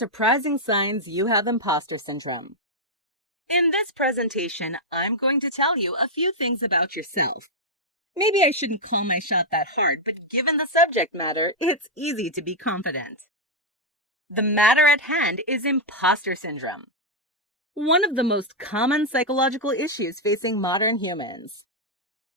surprising signs you have imposter syndrome. In this presentation, I'm going to tell you a few things about yourself. Maybe I shouldn't call my shot that hard, but given the subject matter, it's easy to be confident. The matter at hand is imposter syndrome, one of the most common psychological issues facing modern humans.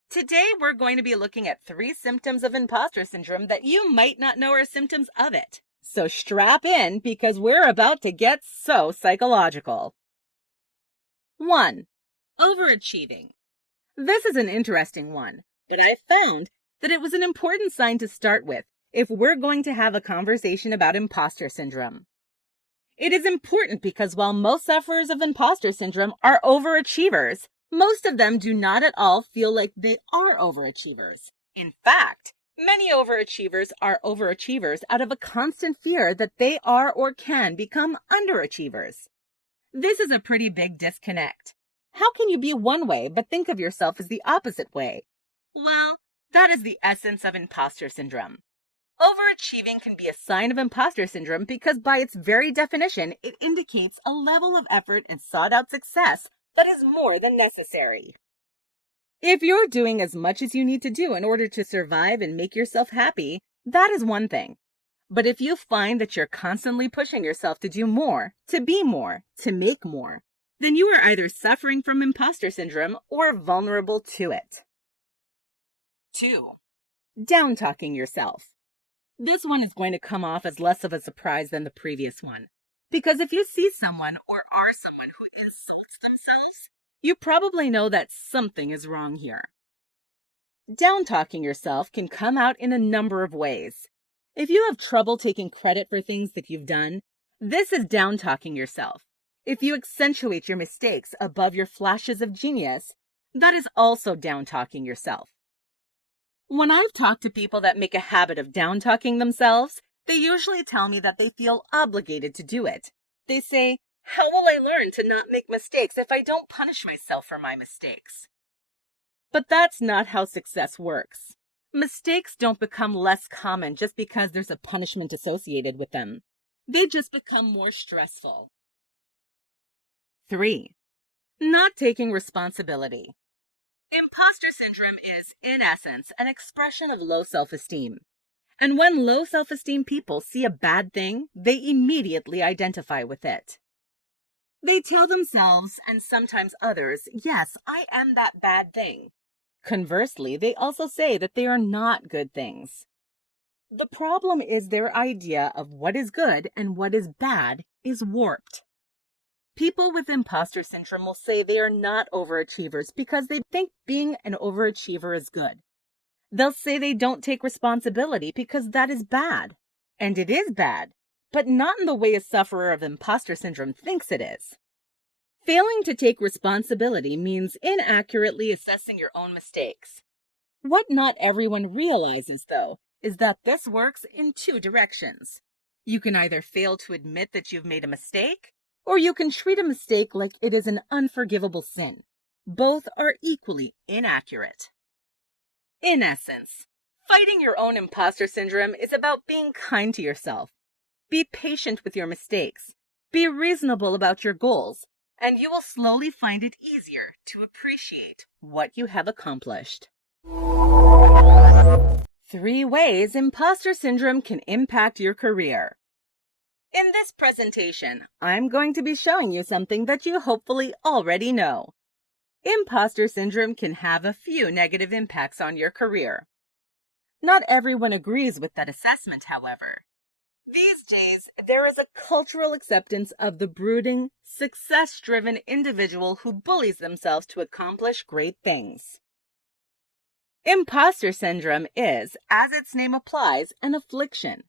Today, we're going to be looking at 3 symptoms of imposter syndrome that you might not know are symptoms of it. So strap in because we're about to get so psychological. 1. Overachieving. This is an interesting one, but I found that it was an important sign to start with if we're going to have a conversation about imposter syndrome. It is important because while most sufferers of imposter syndrome are overachievers, most of them do not at all feel like they are overachievers. In fact, many overachievers are overachievers out of a constant fear that they are or can become underachievers. This is a pretty big disconnect. How can you be one way but think of yourself as the opposite way? Well, that is the essence of imposter syndrome. Overachieving can be a sign of imposter syndrome because by its very definition, it indicates a level of effort and sought-out success that is more than necessary. If you're doing as much as you need to do in order to survive and make yourself happy, that is one thing. But if you find that you're constantly pushing yourself to do more, to be more, to make more, then you are either suffering from imposter syndrome or vulnerable to it. 2. Down-talking yourself. This one is going to come off as less of a surprise than the previous one. Because if you see someone or are someone who insults themselves, you probably know that something is wrong here. Down-talking yourself can come out in a number of ways. If you have trouble taking credit for things that you've done, this is down-talking yourself. If you accentuate your mistakes above your flashes of genius, that is also down-talking yourself. When I've talked to people that make a habit of down-talking themselves, they usually tell me that they feel obligated to do it. They say, "How will I learn to not make mistakes if I don't punish myself for my mistakes?" But that's not how success works. Mistakes don't become less common just because there's a punishment associated with them. They just become more stressful. 3. Not taking responsibility. Imposter syndrome is, in essence, an expression of low self-esteem. And when low self-esteem people see a bad thing, they immediately identify with it. They tell themselves, and sometimes others, "Yes, I am that bad thing." Conversely, they also say that they are not good things. The problem is their idea of what is good and what is bad is warped. People with imposter syndrome will say they are not overachievers because they think being an overachiever is good. They'll say they don't take responsibility because that is bad. And it is bad, but not in the way a sufferer of imposter syndrome thinks it is. Failing to take responsibility means inaccurately assessing your own mistakes. What not everyone realizes, though, is that this works in 2 directions. You can either fail to admit that you've made a mistake, or you can treat a mistake like it is an unforgivable sin. Both are equally inaccurate. In essence, fighting your own imposter syndrome is about being kind to yourself. Be patient with your mistakes. Be reasonable about your goals, and you will slowly find it easier to appreciate what you have accomplished. 3 ways imposter syndrome can impact your career. In this presentation, I'm going to be showing you something that you hopefully already know. Imposter syndrome can have a few negative impacts on your career. Not everyone agrees with that assessment, however. These days, there is a cultural acceptance of the brooding, success-driven individual who bullies themselves to accomplish great things. Imposter syndrome is, as its name applies, an affliction.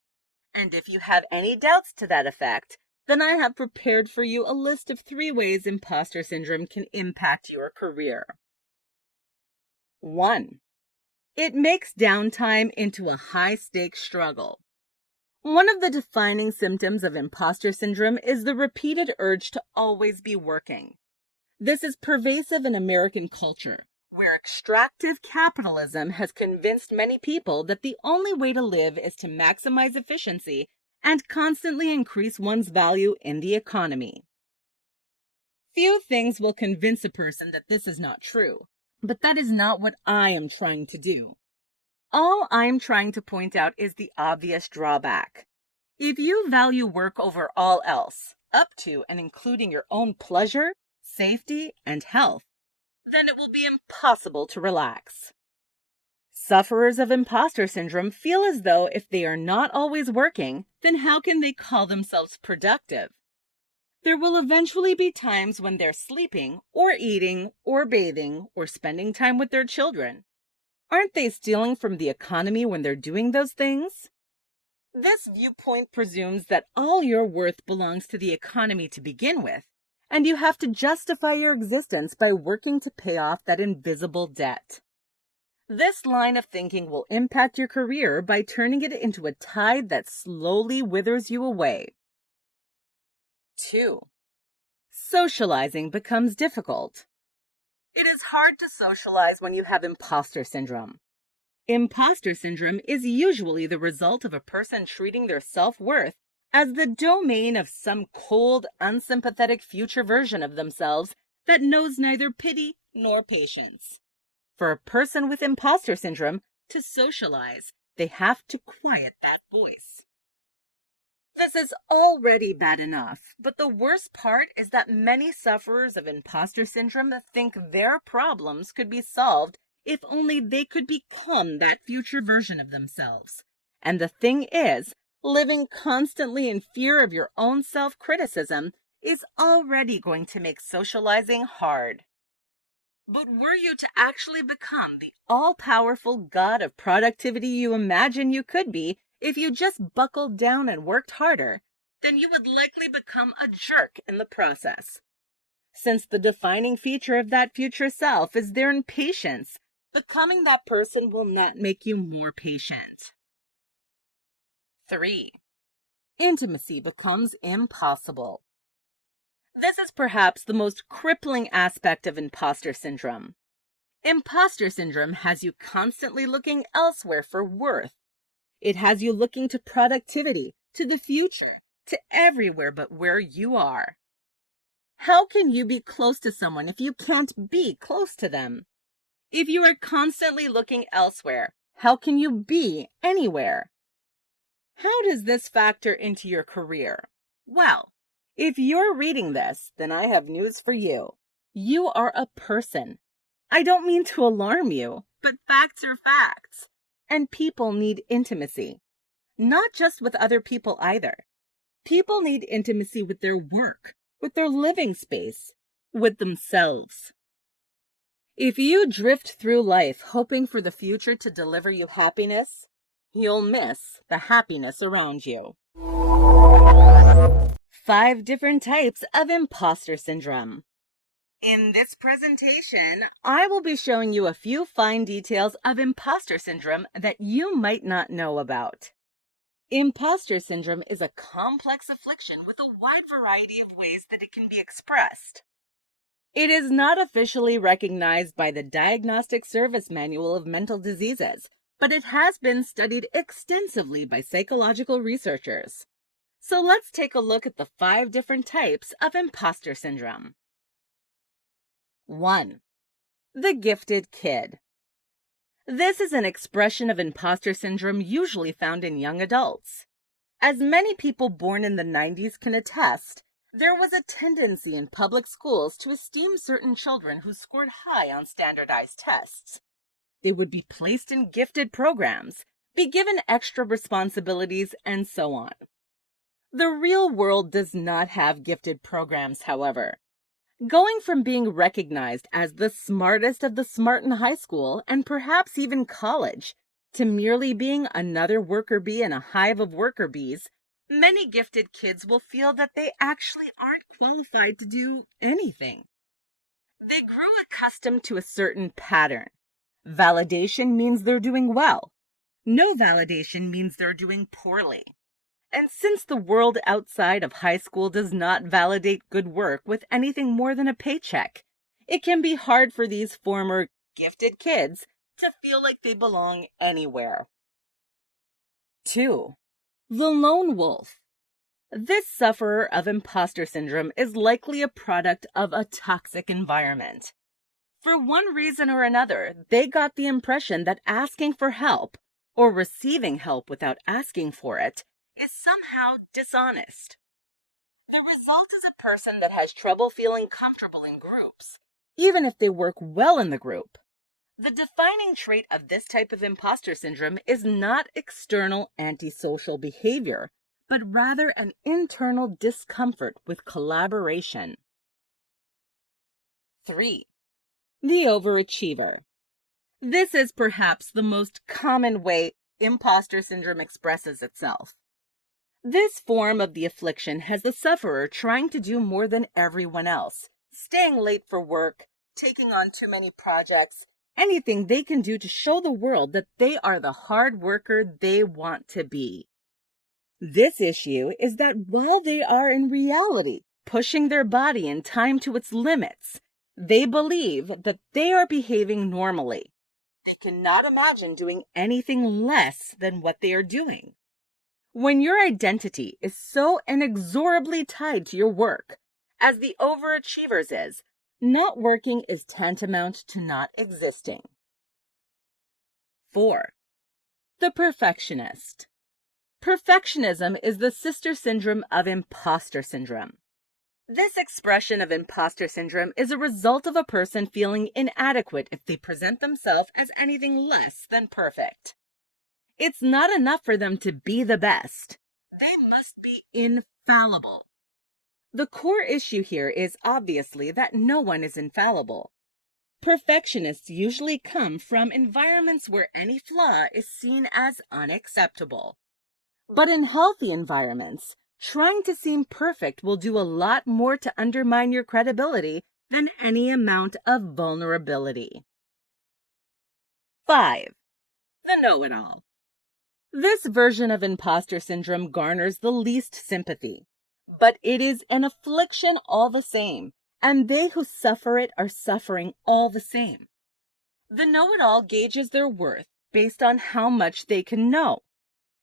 And if you have any doubts to that effect, then I have prepared for you a list of 3 ways imposter syndrome can impact your career. 1. It makes downtime into a high-stakes struggle. One of the defining symptoms of imposter syndrome is the repeated urge to always be working. This is pervasive in American culture, where extractive capitalism has convinced many people that the only way to live is to maximize efficiency and constantly increase one's value in the economy. Few things will convince a person that this is not true, but that is not what I am trying to do. All I'm trying to point out is the obvious drawback. If you value work over all else, up to and including your own pleasure, safety, and health, then it will be impossible to relax. Sufferers of imposter syndrome feel as though if they are not always working, then how can they call themselves productive? There will eventually be times when they're sleeping, or eating, or bathing, or spending time with their children. Aren't they stealing from the economy when they're doing those things? This viewpoint presumes that all your worth belongs to the economy to begin with, and you have to justify your existence by working to pay off that invisible debt. This line of thinking will impact your career by turning it into a tide that slowly withers you away. 2. Socializing becomes difficult. It is hard to socialize when you have imposter syndrome. Imposter syndrome is usually the result of a person treating their self-worth as the domain of some cold, unsympathetic future version of themselves that knows neither pity nor patience. For a person with imposter syndrome to socialize, they have to quiet that voice. This is already bad enough, but the worst part is that many sufferers of imposter syndrome think their problems could be solved if only they could become that future version of themselves. And the thing is, living constantly in fear of your own self-criticism is already going to make socializing hard. But were you to actually become the all-powerful god of productivity you imagine you could be if you just buckled down and worked harder, then you would likely become a jerk in the process. Since the defining feature of that future self is their impatience, becoming that person will not make you more patient. 3. Intimacy becomes impossible. This is perhaps the most crippling aspect of imposter syndrome. Imposter syndrome has you constantly looking elsewhere for worth. It has you looking to productivity, to the future, to everywhere but where you are. How can you be close to someone if you can't be close to them? If you are constantly looking elsewhere, how can you be anywhere? How does this factor into your career? Well, if you're reading this, then I have news for you. You are a person. I don't mean to alarm you, but facts are facts. And people need intimacy. Not just with other people either. People need intimacy with their work, with their living space, with themselves. If you drift through life hoping for the future to deliver you happiness, you'll miss the happiness around you. 5 different types of imposter syndrome. In this presentation, I will be showing you a few fine details of imposter syndrome that you might not know about. Imposter syndrome is a complex affliction with a wide variety of ways that it can be expressed. It is not officially recognized by the Diagnostic Service Manual of Mental Diseases, but it has been studied extensively by psychological researchers. So let's take a look at the 5 different types of imposter syndrome. 1. The gifted kid. This is an expression of imposter syndrome usually found in young adults. As many people born in the 90s can attest, there was a tendency in public schools to esteem certain children who scored high on standardized tests. They would be placed in gifted programs, be given extra responsibilities, and so on. The real world does not have gifted programs, however. Going from being recognized as the smartest of the smart in high school and perhaps even college to merely being another worker bee in a hive of worker bees, many gifted kids will feel that they actually aren't qualified to do anything. They grew accustomed to a certain pattern. Validation means they're doing well. No validation means they're doing poorly. And since the world outside of high school does not validate good work with anything more than a paycheck, it can be hard for these former gifted kids to feel like they belong anywhere. 2. The lone wolf. This sufferer of imposter syndrome is likely a product of a toxic environment. For one reason or another, they got the impression that asking for help, or receiving help without asking for it, is somehow dishonest. The result is a person that has trouble feeling comfortable in groups, even if they work well in the group. The defining trait of this type of imposter syndrome is not external antisocial behavior, but rather an internal discomfort with collaboration. 3. The overachiever. This is perhaps the most common way imposter syndrome expresses itself. This form of the affliction has the sufferer trying to do more than everyone else, staying late for work, taking on too many projects, anything they can do to show the world that they are the hard worker they want to be. This issue is that while they are in reality pushing their body and time to its limits, they believe that they are behaving normally. They cannot imagine doing anything less than what they are doing. When your identity is so inexorably tied to your work, as the overachiever's is, not working is tantamount to not existing. 4. The perfectionist. Perfectionism is the sister syndrome of imposter syndrome. This expression of imposter syndrome is a result of a person feeling inadequate if they present themselves as anything less than perfect. It's not enough for them to be the best. They must be infallible. The core issue here is obviously that no one is infallible. Perfectionists usually come from environments where any flaw is seen as unacceptable. But in healthy environments, trying to seem perfect will do a lot more to undermine your credibility than any amount of vulnerability. 5. The know-it-all. This version of imposter syndrome garners the least sympathy, but it is an affliction all the same, and they who suffer it are suffering all the same. The know-it-all gauges their worth based on how much they can know.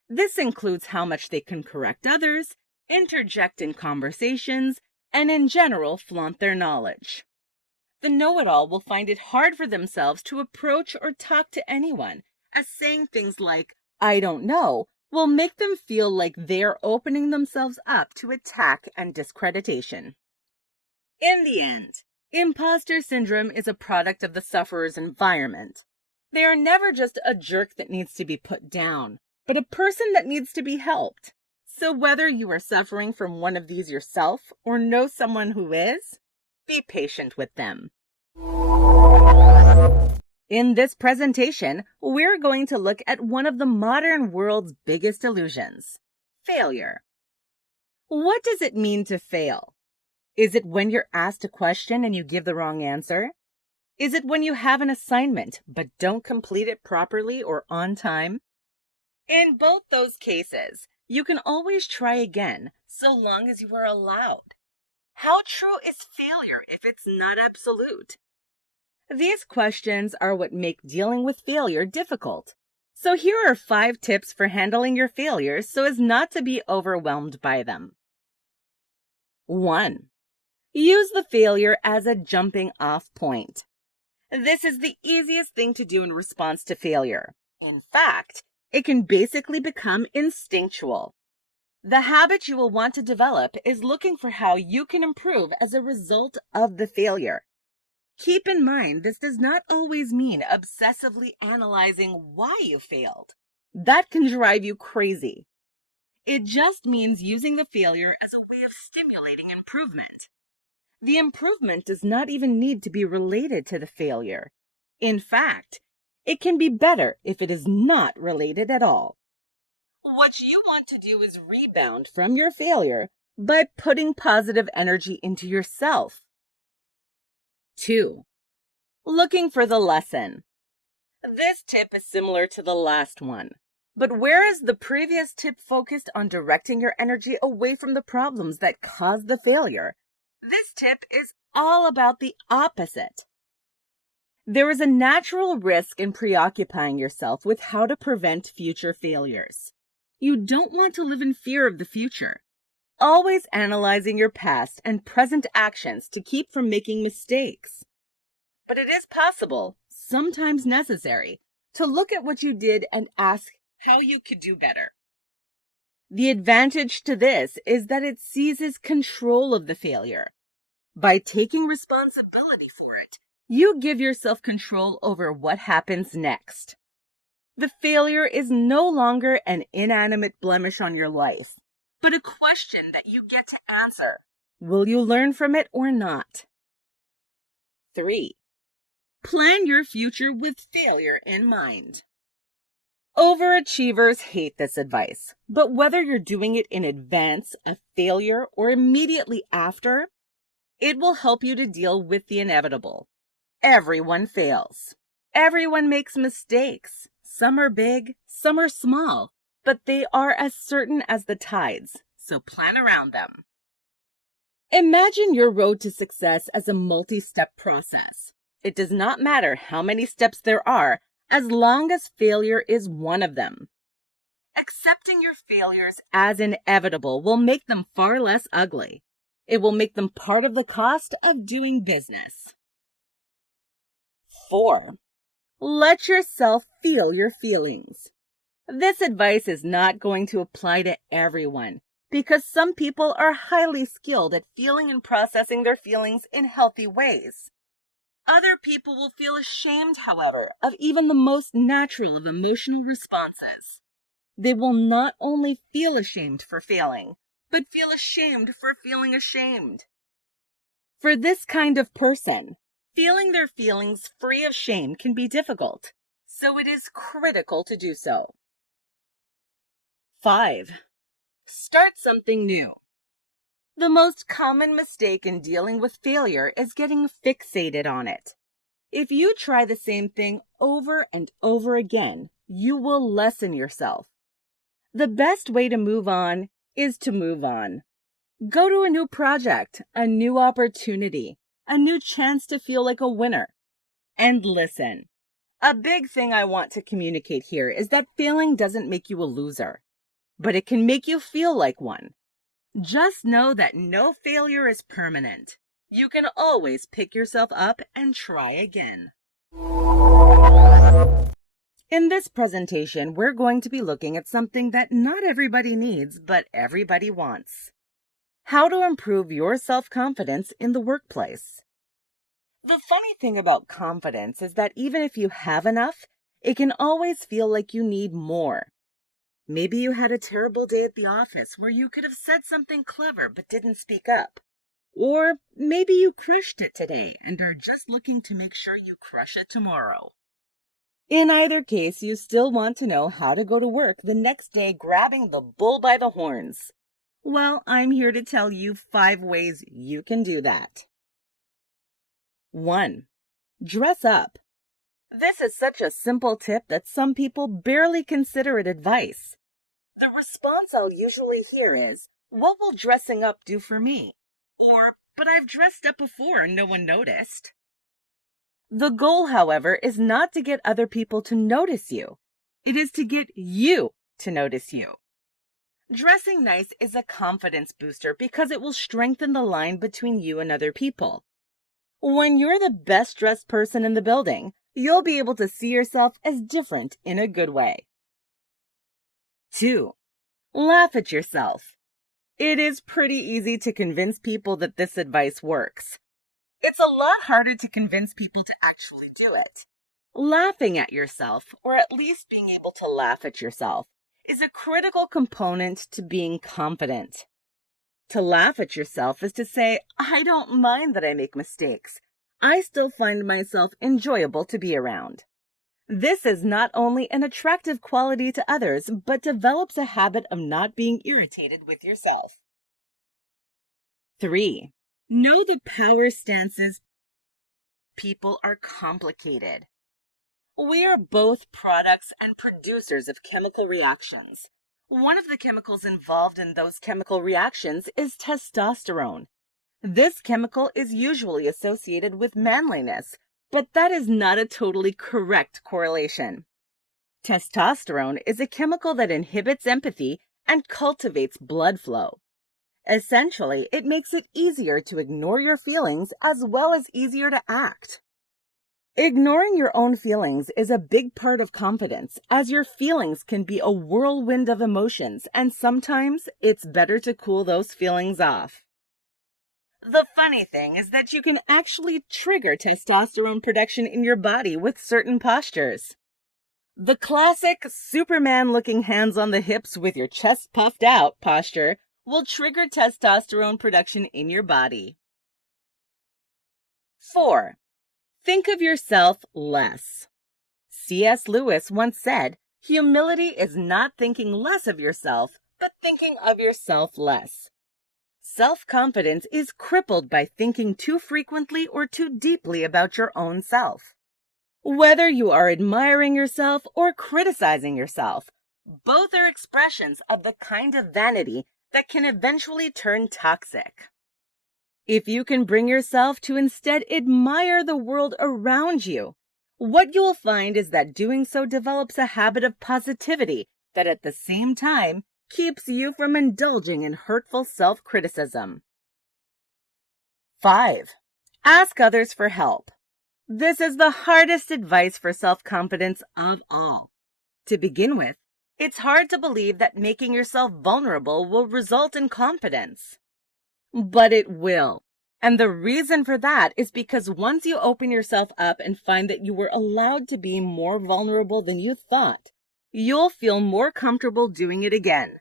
This includes how much they can correct others, interject in conversations, and in general flaunt their knowledge. The know-it-all will find it hard for themselves to approach or talk to anyone, as saying things like, "I don't know," will make them feel like they're opening themselves up to attack and discreditation. In the end, imposter syndrome is a product of the sufferer's environment. They are never just a jerk that needs to be put down, but a person that needs to be helped. So whether you are suffering from one of these yourself or know someone who is, be patient with them. In this presentation, we're going to look at one of the modern world's biggest illusions: failure. What does it mean to fail? Is it when you're asked a question and you give the wrong answer? Is it when you have an assignment but don't complete it properly or on time? In both those cases, you can always try again, so long as you are allowed. How true is failure if it's not absolute? These questions are what make dealing with failure difficult. So here are 5 tips for handling your failures so as not to be overwhelmed by them. 1. Use the failure as a jumping off point. This is the easiest thing to do in response to failure. In fact, it can basically become instinctual. The habit you will want to develop is looking for how you can improve as a result of the failure. Keep in mind, this does not always mean obsessively analyzing why you failed. That can drive you crazy. It just means using the failure as a way of stimulating improvement. The improvement does not even need to be related to the failure. In fact, it can be better if it is not related at all. What you want to do is rebound from your failure by putting positive energy into yourself. 2. Looking for the lesson. This tip is similar to the last one, but whereas the previous tip focused on directing your energy away from the problems that caused the failure, this tip is all about the opposite. There is a natural risk in preoccupying yourself with how to prevent future failures. You don't want to live in fear of the future, always analyzing your past and present actions to keep from making mistakes. But it is possible, sometimes necessary, to look at what you did and ask how you could do better. The advantage to this is that it seizes control of the failure. By taking responsibility for it, you give yourself control over what happens next. The failure is no longer an inanimate blemish on your life, but a question that you get to answer. Will you learn from it or not? 3. Plan your future with failure in mind. Overachievers hate this advice, but whether you're doing it in advance of failure or immediately after, it will help you to deal with the inevitable. Everyone fails. Everyone makes mistakes. Some are big, some are small, but they are as certain as the tides, so plan around them. Imagine your road to success as a multi-step process. It does not matter how many steps there are, as long as failure is one of them. Accepting your failures as inevitable will make them far less ugly. It will make them part of the cost of doing business. 4. Let yourself feel your feelings. This advice is not going to apply to everyone, because some people are highly skilled at feeling and processing their feelings in healthy ways. Other people will feel ashamed, however, of even the most natural of emotional responses. They will not only feel ashamed for failing, but feel ashamed for feeling ashamed. For this kind of person, feeling their feelings free of shame can be difficult, so it is critical to do so. 5. Start something new. The most common mistake in dealing with failure is getting fixated on it. If you try the same thing over and over again, you will lessen yourself. The best way to move on is to move on. Go to a new project, a new opportunity, a new chance to feel like a winner. And listen, a big thing I want to communicate here is that failing doesn't make you a loser, but it can make you feel like one. Just know that no failure is permanent. You can always pick yourself up and try again. In this presentation, we're going to be looking at something that not everybody needs, but everybody wants. How to improve your self-confidence in the workplace. The funny thing about confidence is that even if you have enough, it can always feel like you need more. Maybe you had a terrible day at the office where you could have said something clever but didn't speak up. Or maybe you crushed it today and are just looking to make sure you crush it tomorrow. In either case, you still want to know how to go to work the next day grabbing the bull by the horns. Well, I'm here to tell you 5 ways you can do that. 1. Dress up. This is such a simple tip that some people barely consider it advice. The response I'll usually hear is, "What will dressing up do for me?" Or, "But I've dressed up before and no one noticed." The goal, however, is not to get other people to notice you. It is to get you to notice you. Dressing nice is a confidence booster because it will strengthen the line between you and other people. When you're the best dressed person in the building, you'll be able to see yourself as different in a good way. 2. Laugh at yourself. It is pretty easy to convince people that this advice works. It's a lot harder to convince people to actually do it. Laughing at yourself, or at least being able to laugh at yourself, is a critical component to being confident. To laugh at yourself is to say, "I don't mind that I make mistakes. I still find myself enjoyable to be around." This is not only an attractive quality to others, but develops a habit of not being irritated with yourself. 3. Know the power stances. People are complicated. We are both products and producers of chemical reactions. One of the chemicals involved in those chemical reactions is testosterone. This chemical is usually associated with manliness, but that is not a totally correct correlation. Testosterone is a chemical that inhibits empathy and cultivates blood flow. Essentially, it makes it easier to ignore your feelings as well as easier to act. Ignoring your own feelings is a big part of confidence, as your feelings can be a whirlwind of emotions, and sometimes it's better to cool those feelings off. The funny thing is that you can actually trigger testosterone production in your body with certain postures. The classic Superman-looking hands on the hips with your chest puffed out posture will trigger testosterone production in your body. 4. Think of yourself less. C.S. Lewis once said, "Humility is not thinking less of yourself, but thinking of yourself less." Self-confidence is crippled by thinking too frequently or too deeply about your own self. Whether you are admiring yourself or criticizing yourself, both are expressions of the kind of vanity that can eventually turn toxic. If you can bring yourself to instead admire the world around you, what you'll find is that doing so develops a habit of positivity that at the same time keeps you from indulging in hurtful self-criticism. 5. Ask others for help. This is the hardest advice for self-confidence of all. To begin with, it's hard to believe that making yourself vulnerable will result in confidence. But it will. And the reason for that is because once you open yourself up and find that you were allowed to be more vulnerable than you thought, you'll feel more comfortable doing it again.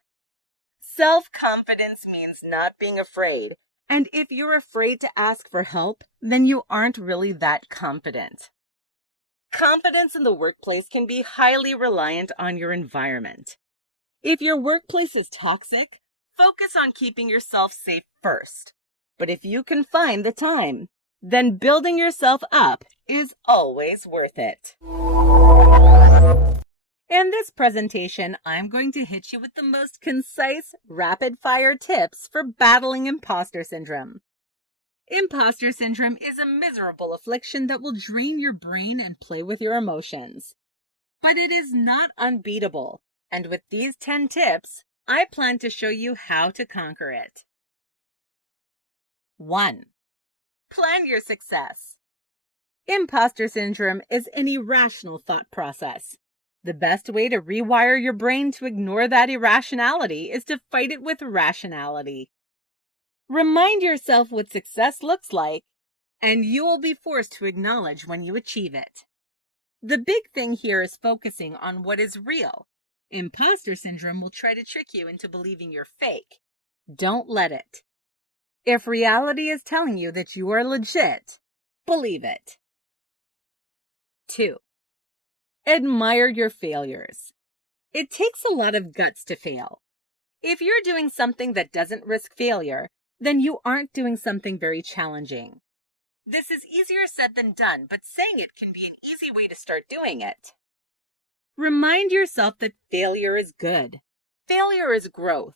Self-confidence means not being afraid, and if you're afraid to ask for help, then you aren't really that confident. Confidence in the workplace can be highly reliant on your environment. If your workplace is toxic, focus on keeping yourself safe first. But if you can find the time, then building yourself up is always worth it. In this presentation, I'm going to hit you with the most concise, rapid-fire tips for battling imposter syndrome. Imposter syndrome is a miserable affliction that will drain your brain and play with your emotions. But it is not unbeatable, and with these 10 tips, I plan to show you how to conquer it. 1. Plan your success. Imposter syndrome is an irrational thought process. The best way to rewire your brain to ignore that irrationality is to fight it with rationality. Remind yourself what success looks like, and you will be forced to acknowledge when you achieve it. The big thing here is focusing on what is real. Imposter syndrome will try to trick you into believing you're fake. Don't let it. If reality is telling you that you are legit, believe it. 2. Admire your failures. It takes a lot of guts to fail. If you're doing something that doesn't risk failure, then you aren't doing something very challenging. This is easier said than done, but saying it can be an easy way to start doing it. Remind yourself that failure is good. Failure is growth.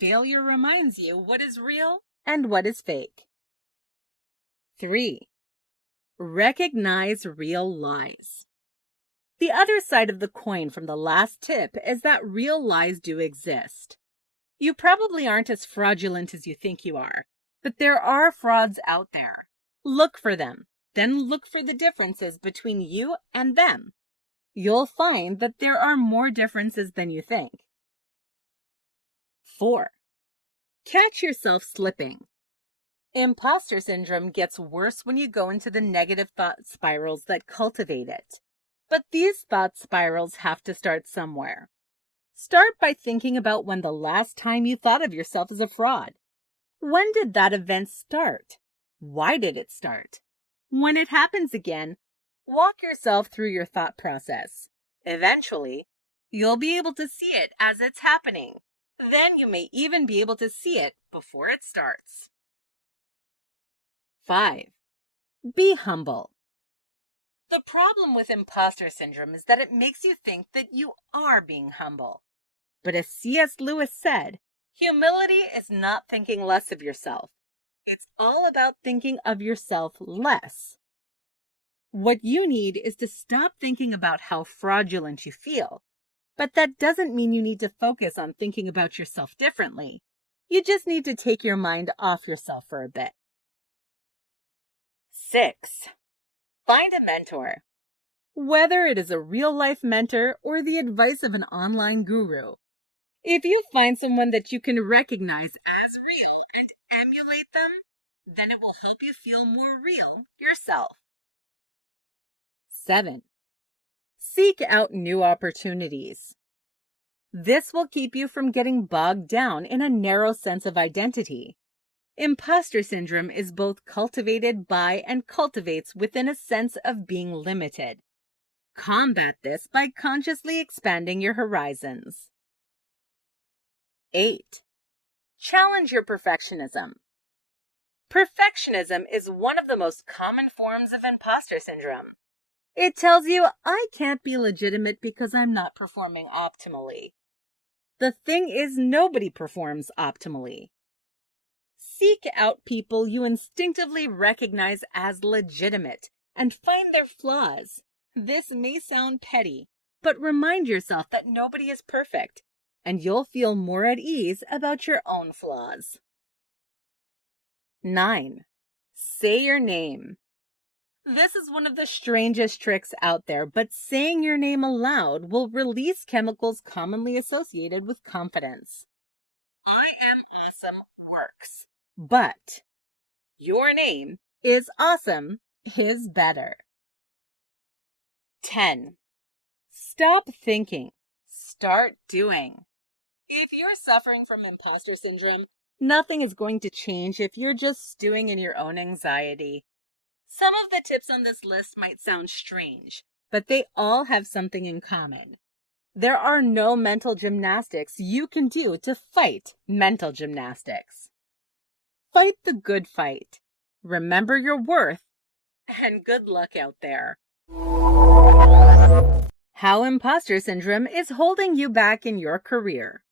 Failure reminds you what is real and what is fake. 3. Recognize real lies. The other side of the coin from the last tip is that real lies do exist. You probably aren't as fraudulent as you think you are, but there are frauds out there. Look for them, then look for the differences between you and them. You'll find that there are more differences than you think. 4. Catch yourself slipping. Imposter syndrome gets worse when you go into the negative thought spirals that cultivate it. But these thought spirals have to start somewhere. Start by thinking about when the last time you thought of yourself as a fraud. When did that event start? Why did it start? When it happens again, walk yourself through your thought process. Eventually, you'll be able to see it as it's happening. Then you may even be able to see it before it starts. 5. Be humble. The problem with imposter syndrome is that it makes you think that you are being humble. But as C.S. Lewis said, humility is not thinking less of yourself. It's all about thinking of yourself less. What you need is to stop thinking about how fraudulent you feel. But that doesn't mean you need to focus on thinking about yourself differently. You just need to take your mind off yourself for a bit. 6. Find a mentor. Whether it is a real-life mentor or the advice of an online guru, if you find someone that you can recognize as real and emulate them, then it will help you feel more real yourself. 7. Seek out new opportunities. This will keep you from getting bogged down in a narrow sense of identity. Imposter syndrome is both cultivated by and cultivates within a sense of being limited. Combat this by consciously expanding your horizons. 8. Challenge your perfectionism. Perfectionism is one of the most common forms of imposter syndrome. It tells you, I can't be legitimate because I'm not performing optimally. The thing is, nobody performs optimally. Seek out people you instinctively recognize as legitimate and find their flaws. This may sound petty, but remind yourself that nobody is perfect, and you'll feel more at ease about your own flaws. 9. Say your name. This is one of the strangest tricks out there, but saying your name aloud will release chemicals commonly associated with confidence. I am awesome works, but your name is awesome is better. 10. Stop thinking. Start doing. If you're suffering from imposter syndrome, nothing is going to change if you're just stewing in your own anxiety. Some of the tips on this list might sound strange, but they all have something in common. There are no mental gymnastics you can do to fight mental gymnastics. Fight the good fight. Remember your worth, and good luck out there. How imposter syndrome is holding you back in your career.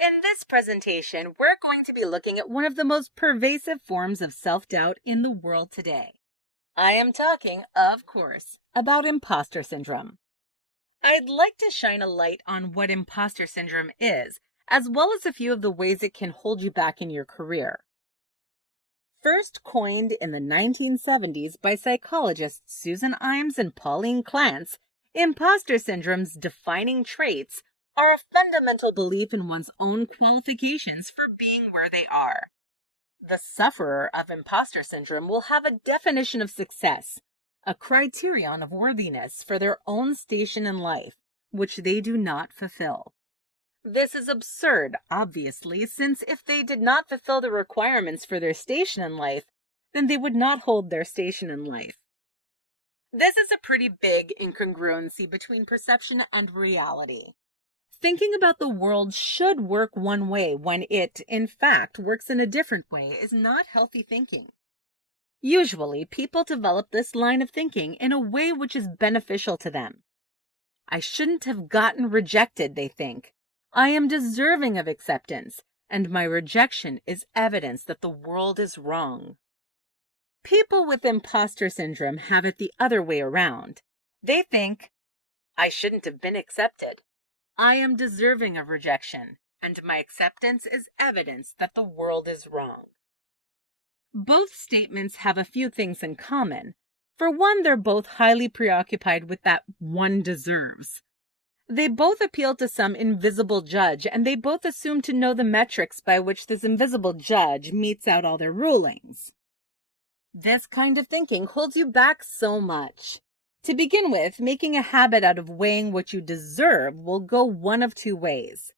In this presentation, we're going to be looking at one of the most pervasive forms of self-doubt in the world today. I am talking, of course, about imposter syndrome. I'd like to shine a light on what imposter syndrome is, as well as a few of the ways it can hold you back in your career. First coined in the 1970s by psychologists Susan Imes and Pauline Clance, imposter syndrome's defining traits are a fundamental belief in one's own qualifications for being where they are. The sufferer of imposter syndrome will have a definition of success, a criterion of worthiness for their own station in life, which they do not fulfill. This is absurd, obviously, since if they did not fulfill the requirements for their station in life, then they would not hold their station in life. This is a pretty big incongruency between perception and reality. Thinking about the world should work one way when it, in fact, works in a different way is not healthy thinking. Usually, people develop this line of thinking in a way which is beneficial to them. I shouldn't have gotten rejected, they think. I am deserving of acceptance, and my rejection is evidence that the world is wrong. People with imposter syndrome have it the other way around. They think, I shouldn't have been accepted. I am deserving of rejection, and my acceptance is evidence that the world is wrong. Both statements have a few things in common. For one, they're both highly preoccupied with that one deserves. They both appeal to some invisible judge, and they both assume to know the metrics by which this invisible judge metes out all their rulings. This kind of thinking holds you back so much. To begin with, making a habit out of weighing what you deserve will go one of two ways.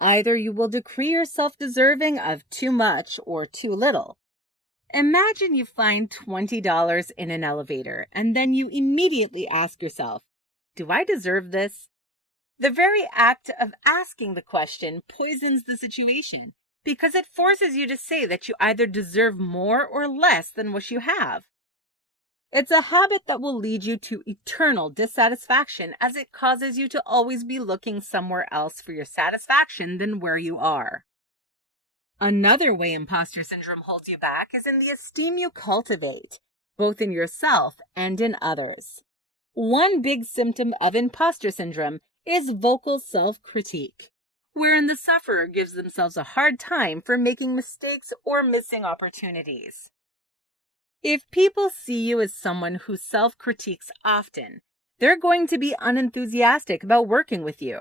Either you will decree yourself deserving of too much or too little. Imagine you find $20 in an elevator, and then you immediately ask yourself, do I deserve this? The very act of asking the question poisons the situation, because it forces you to say that you either deserve more or less than what you have. It's a habit that will lead you to eternal dissatisfaction, as it causes you to always be looking somewhere else for your satisfaction than where you are. Another way imposter syndrome holds you back is in the esteem you cultivate. both in yourself and in others. One big symptom of imposter syndrome is vocal self-critique, wherein the sufferer gives themselves a hard time for making mistakes or missing opportunities. If people see you as someone who self-critiques often, they're going to be unenthusiastic about working with you.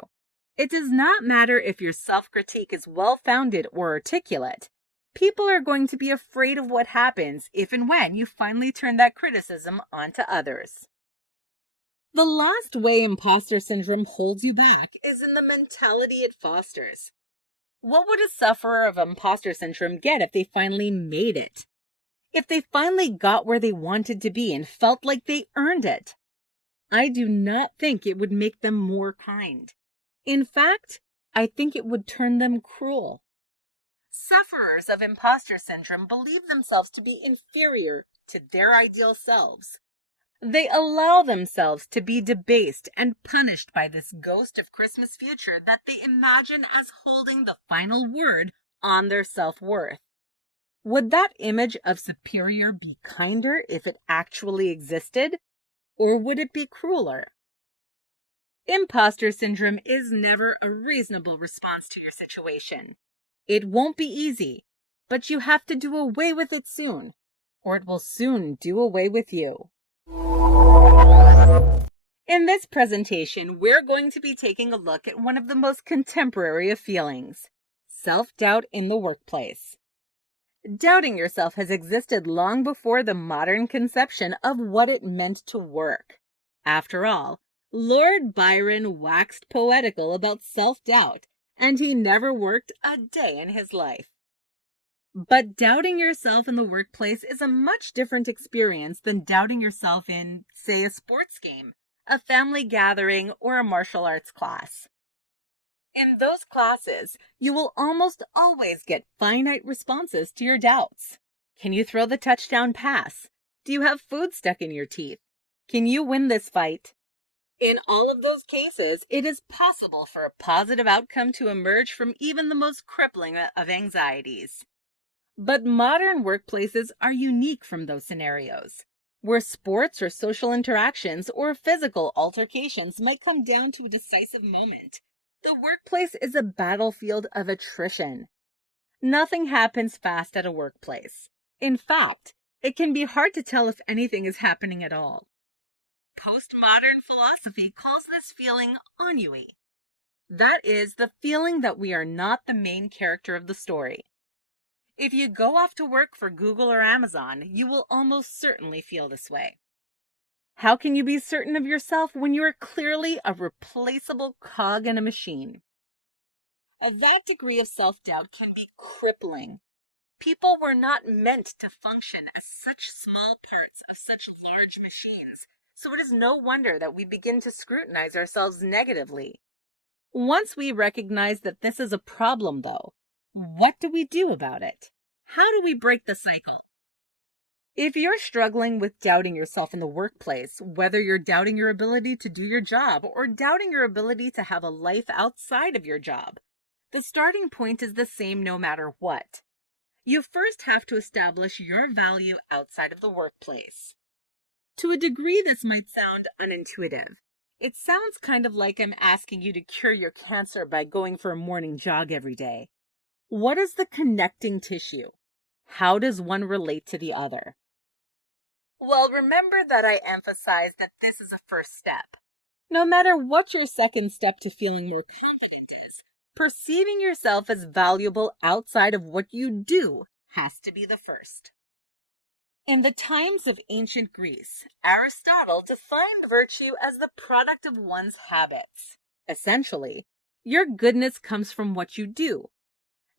It does not matter if your self-critique is well-founded or articulate. People are going to be afraid of what happens if and when you finally turn that criticism onto others. The last way imposter syndrome holds you back is in the mentality it fosters. What would a sufferer of imposter syndrome get if they finally made it? If they finally got where they wanted to be and felt like they earned it? I do not think it would make them more kind. In fact, I think it would turn them cruel. Sufferers of imposter syndrome believe themselves to be inferior to their ideal selves. They allow themselves to be debased and punished by this ghost of Christmas future that they imagine as holding the final word on their self-worth. Would that image of superior be kinder if it actually existed, or would it be crueler? Imposter syndrome is never a reasonable response to your situation. It won't be easy, but you have to do away with it soon, or it will soon do away with you. In this presentation, we're going to be taking a look at one of the most contemporary of feelings, self-doubt in the workplace. Doubting yourself has existed long before the modern conception of what it meant to work. After all, Lord Byron waxed poetical about self-doubt, and he never worked a day in his life. But doubting yourself in the workplace is a much different experience than doubting yourself in, say, a sports game, a family gathering, or a martial arts class. In those classes, you will almost always get finite responses to your doubts. Can you throw the touchdown pass? Do you have food stuck in your teeth? Can you win this fight? In all of those cases, it is possible for a positive outcome to emerge from even the most crippling of anxieties. But modern workplaces are unique from those scenarios, where sports or social interactions or physical altercations might come down to a decisive moment. The workplace is a battlefield of attrition. Nothing happens fast at a workplace. In fact, it can be hard to tell if anything is happening at all. Postmodern philosophy calls this feeling ennui. That is, the feeling that we are not the main character of the story. If you go off to work for Google or Amazon, you will almost certainly feel this way. How can you be certain of yourself when you are clearly a replaceable cog in a machine? That degree of self-doubt can be crippling. People were not meant to function as such small parts of such large machines, so it is no wonder that we begin to scrutinize ourselves negatively. Once we recognize that this is a problem, though, what do we do about it? How do we break the cycle? If you're struggling with doubting yourself in the workplace, whether you're doubting your ability to do your job or doubting your ability to have a life outside of your job, the starting point is the same no matter what. You first have to establish your value outside of the workplace. To a degree, this might sound unintuitive. It sounds kind of like I'm asking you to cure your cancer by going for a morning jog every day. What is the connecting tissue? How does one relate to the other? Well, remember that I emphasized that this is a first step. No matter what your second step to feeling more confident is, perceiving yourself as valuable outside of what you do has to be the first. In the times of ancient Greece, Aristotle defined virtue as the product of one's habits. Essentially, your goodness comes from what you do.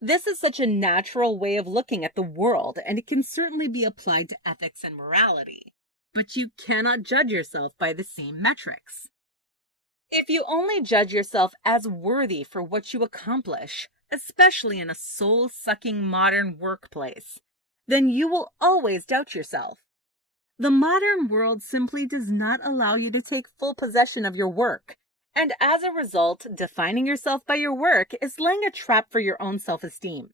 This is such a natural way of looking at the world, and it can certainly be applied to ethics and morality. But you cannot judge yourself by the same metrics. If you only judge yourself as worthy for what you accomplish, especially in a soul-sucking modern workplace, then you will always doubt yourself. The modern world simply does not allow you to take full possession of your work. And as a result, defining yourself by your work is laying a trap for your own self-esteem.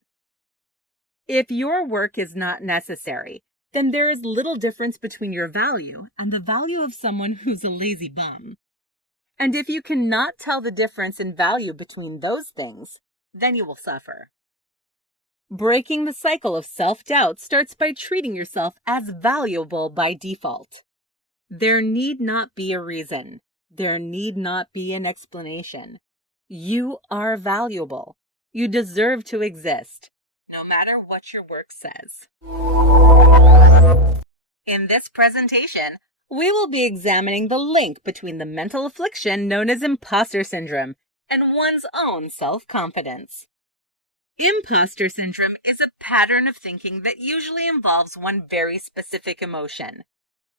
If your work is not necessary, then there is little difference between your value and the value of someone who's a lazy bum. And if you cannot tell the difference in value between those things, then you will suffer. Breaking the cycle of self-doubt starts by treating yourself as valuable by default. There need not be a reason. There need not be an explanation. You are valuable. You deserve to exist, no matter what your work says. In this presentation, we will be examining the link between the mental affliction known as imposter syndrome and one's own self-confidence. Imposter syndrome is a pattern of thinking that usually involves one very specific emotion: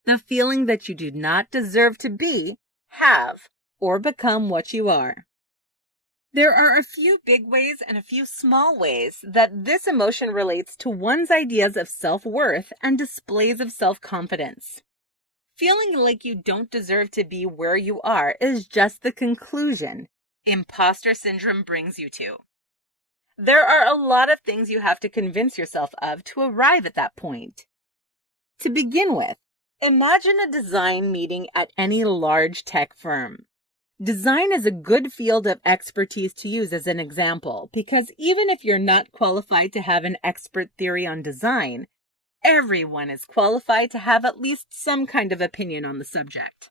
the feeling that you do not deserve to be, have, or become what you are. There are a few big ways and a few small ways that this emotion relates to one's ideas of self-worth and displays of self-confidence. Feeling like you don't deserve to be where you are is just the conclusion imposter syndrome brings you to. There are a lot of things you have to convince yourself of to arrive at that point. To begin with, imagine a design meeting at any large tech firm. Design is a good field of expertise to use as an example, because even if you're not qualified to have an expert theory on design, everyone is qualified to have at least some kind of opinion on the subject.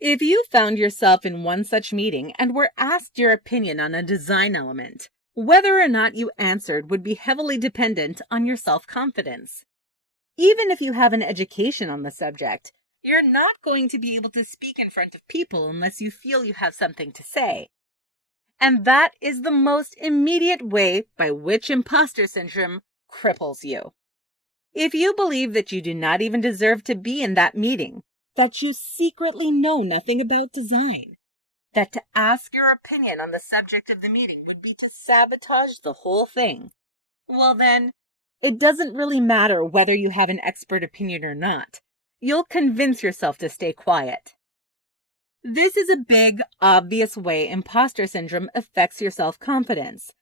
If you found yourself in one such meeting and were asked your opinion on a design element, whether or not you answered would be heavily dependent on your self-confidence. Even if you have an education on the subject, you're not going to be able to speak in front of people unless you feel you have something to say. And that is the most immediate way by which imposter syndrome cripples you. If you believe that you do not even deserve to be in that meeting, that you secretly know nothing about design, that to ask your opinion on the subject of the meeting would be to sabotage the whole thing, well then, it doesn't really matter whether you have an expert opinion or not. You'll convince yourself to stay quiet. This is a big, obvious way imposter syndrome affects your self-confidence.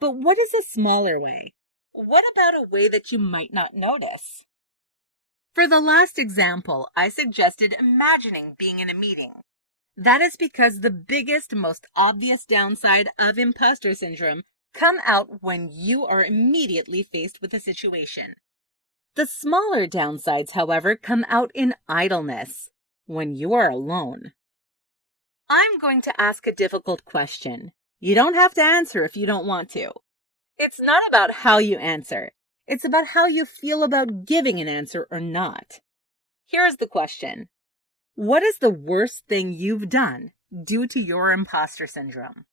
But what is a smaller way? What about a way that you might not notice? For the last example, I suggested imagining being in a meeting. That is because the biggest, most obvious downside of imposter syndrome come out when you are immediately faced with a situation. The smaller downsides, however, come out in idleness, when you are alone. I'm going to ask a difficult question. You don't have to answer if you don't want to. It's not about how you answer. It's about how you feel about giving an answer or not. Here's the question. What is the worst thing you've done due to your imposter syndrome?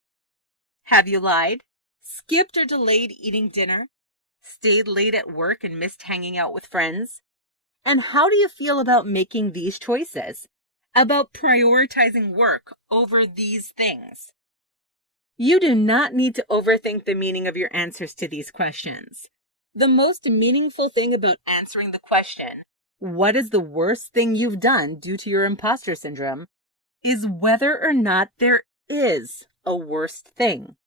Have you lied, skipped or delayed eating dinner, stayed late at work and missed hanging out with friends? And how do you feel about making these choices? About prioritizing work over these things? You do not need to overthink the meaning of your answers to these questions. The most meaningful thing about answering the question, what is the worst thing you've done due to your imposter syndrome, is whether or not there is a worst thing.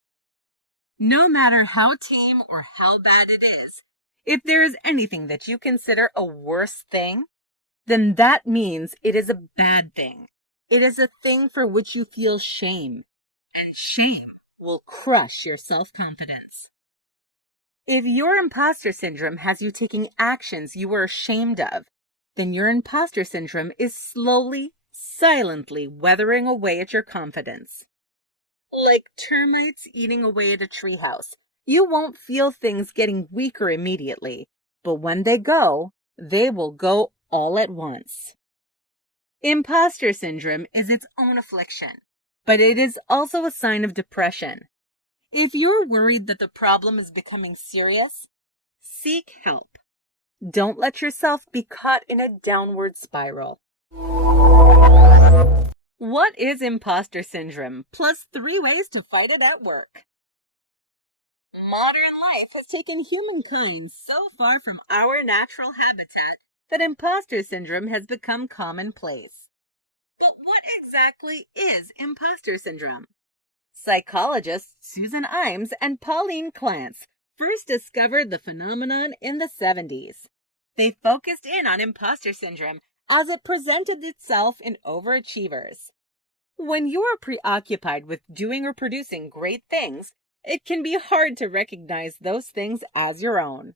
No matter how tame or how bad it is, if there is anything that you consider a worse thing, then that means it is a bad thing. It is a thing for which you feel shame, and shame will crush your self-confidence. If your imposter syndrome has you taking actions you are ashamed of, then your imposter syndrome is slowly, silently weathering away at your confidence. Like termites eating away at a treehouse, you won't feel things getting weaker immediately, but when they will go all at once. Imposter syndrome is its own affliction, but it is also a sign of depression. If you're worried that the problem is becoming serious, seek help. Don't let yourself be caught in a downward spiral. What is imposter syndrome? Plus 3 ways to fight it at work. Modern life has taken humankind so far from our natural habitat that imposter syndrome has become commonplace. But what exactly is imposter syndrome? Psychologists Susan Imes and Pauline Clance first discovered the phenomenon in the 70s. They focused in on imposter syndrome as it presented itself in overachievers. When you are preoccupied with doing or producing great things, it can be hard to recognize those things as your own.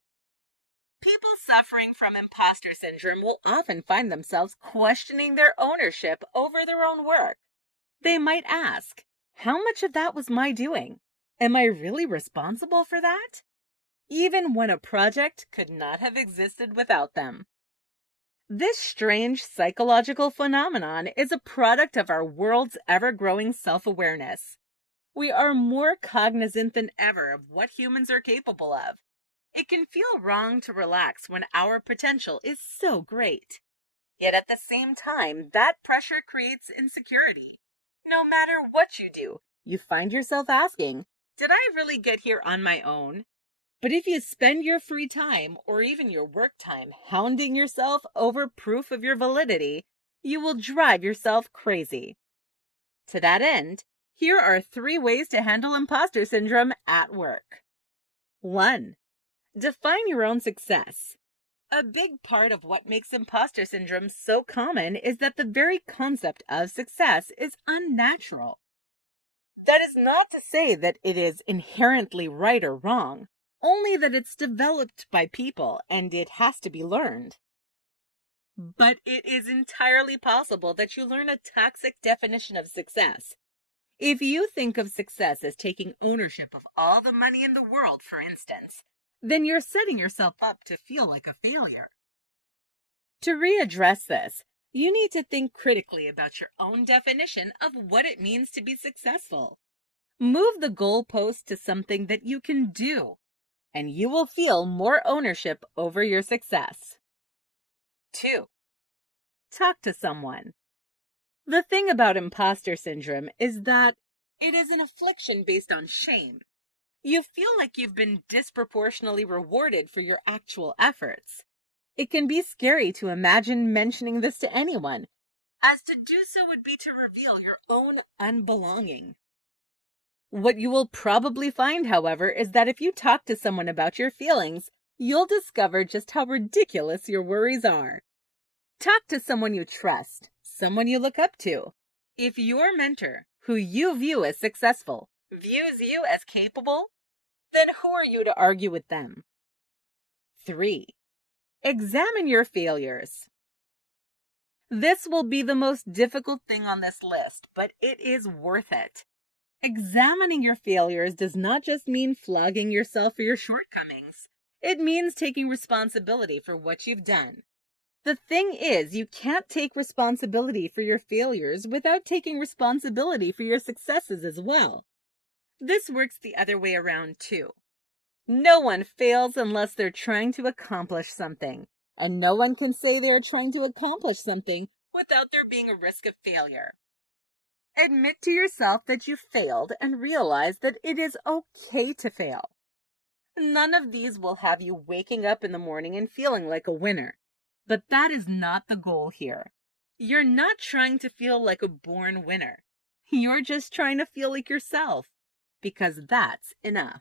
People suffering from imposter syndrome will often find themselves questioning their ownership over their own work. They might ask, how much of that was my doing? Am I really responsible for that? Even when a project could not have existed without them. This strange psychological phenomenon is a product of our world's ever-growing self-awareness. We are more cognizant than ever of what humans are capable of. It can feel wrong to relax when our potential is so great. Yet at the same time, that pressure creates insecurity. No matter what you do, you find yourself asking, did I really get here on my own? But if you spend your free time or even your work time hounding yourself over proof of your validity, you will drive yourself crazy. To that end, here are 3 ways to handle imposter syndrome at work. 1. Define your own success. A big part of what makes imposter syndrome so common is that the very concept of success is unnatural. That is not to say that it is inherently right or wrong, only that it's developed by people and it has to be learned. But it is entirely possible that you learn a toxic definition of success. If you think of success as taking ownership of all the money in the world, for instance, then you're setting yourself up to feel like a failure. To readdress this, you need to think critically about your own definition of what it means to be successful. Move the goalpost to something that you can do, and you will feel more ownership over your success. 2. Talk to someone. The thing about imposter syndrome is that it is an affliction based on shame. You feel like you've been disproportionately rewarded for your actual efforts. It can be scary to imagine mentioning this to anyone, as to do so would be to reveal your own unbelonging. What you will probably find, however, is that if you talk to someone about your feelings, you'll discover just how ridiculous your worries are. Talk to someone you trust, someone you look up to. If your mentor, who you view as successful, views you as capable, then who are you to argue with them? 3. Examine your failures. This will be the most difficult thing on this list, but it is worth it. Examining your failures does not just mean flogging yourself for your shortcomings. It means taking responsibility for what you've done. The thing is, you can't take responsibility for your failures without taking responsibility for your successes as well. This works the other way around too. No one fails unless they're trying to accomplish something, and no one can say they are trying to accomplish something without there being a risk of failure. Admit to yourself that you failed and realize that it is okay to fail. None of these will have you waking up in the morning and feeling like a winner. But that is not the goal here. You're not trying to feel like a born winner. You're just trying to feel like yourself, because that's enough.